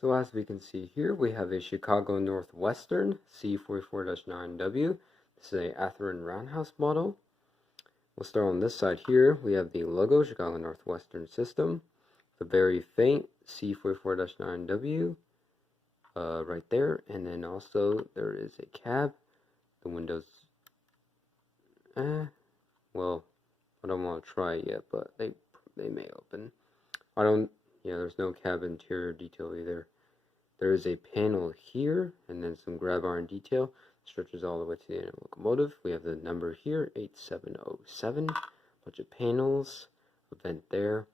So as we can see here, we have a Chicago Northwestern C44-9W. This is a Athearn roundhouse model. We'll start on this side here. We have the logo, Chicago Northwestern System. The very faint C44-9W right there. And then also there is a cab. The windows, well, I don't want to try it yet, but they may open. There's no cab interior detail either. There is a panel here, and then some grab iron detail. Stretches all the way to the end of the locomotive. We have the number here, 8707. Bunch of panels, a vent there.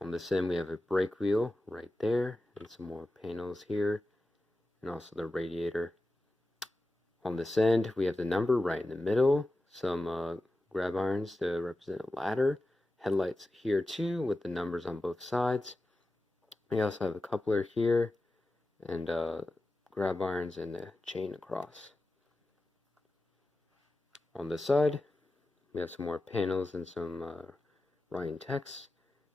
On this end, we have a brake wheel right there, and some more panels here, and also the radiator. On this end, we have the number right in the middle. Some grab irons to represent a ladder. Headlights here too, with the numbers on both sides. We also have a coupler here, and grab irons and the chain across. On this side, we have some more panels and some writing text.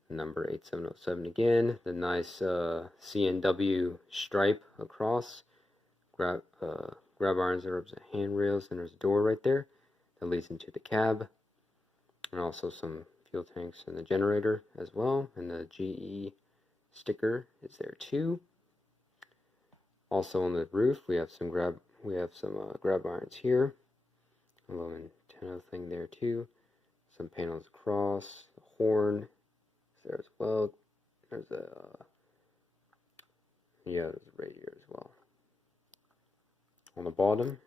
The number 8707 again. The nice CNW stripe across. Grab irons that represent handrails, and there's a door right there that leads into the cab. And also some fuel tanks and the generator as well. And the GE sticker is there too. Also on the roof, we have some grab irons here. A little antenna thing there too. Some panels across. The horn is there as well. There's a there's a radiator as well. On the bottom,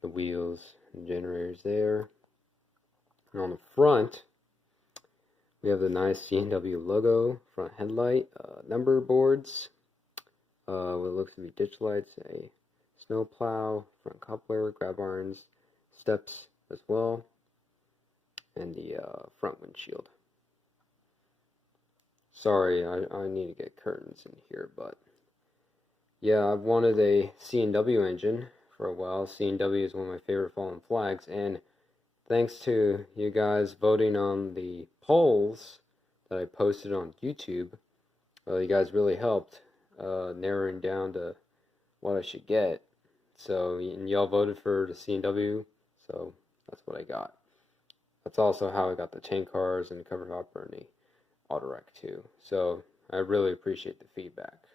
the wheels and generators there. And on the front, we have the nice CNW logo, front headlight, number boards, what looks to be ditch lights, a snow plow, front coupler, grab irons, steps as well, and the front windshield. Sorry, I need to get curtains in here, but yeah, I've wanted a CNW engine for a while. CNW is one of my favorite fallen flags, and thanks to you guys voting on the polls that I posted on YouTube, well, you guys really helped narrowing down to what I should get. So, and y'all voted for the CNW, so that's what I got. That's also how I got the tank cars and the cover hopper and the auto rack too. So I really appreciate the feedback.